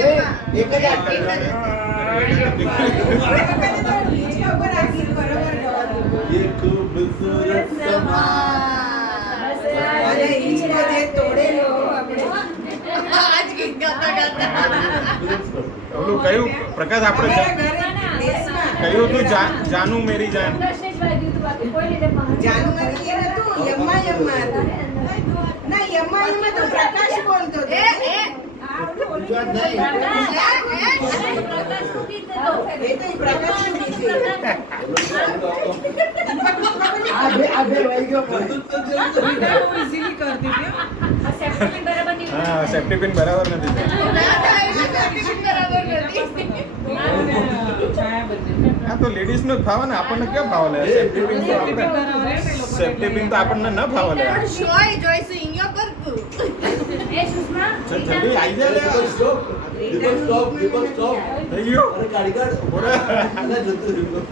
એક જ acting ये खूबसूरत समा ઓલું કયું પ્રકાશ આપણે કયું તું જાનુ મેરી જાન જાનુ મારી એ નતું યમ્મા યમ્મા હતું ના યમ્મા યમ્મા તો પ્રકાશ બોલતો હતો ગુજરાત નહીં એ તો પ્રકાશ ની છે આ બે વહી ગયો ઇઝીલી કરતી હતી હા સેફ્ટી પિન બરાબર નથી હા તો લેડીઝ નો જ ભાવ ને આપણને કેમ ભાવ લે સેફ્ટી પિન તો આપણને ન ભાવ લે જલ્દી આવી જાય લે સ્ટોપ થઈ ગયો અરે કારીગર બોલે અરે જતું રહ્યું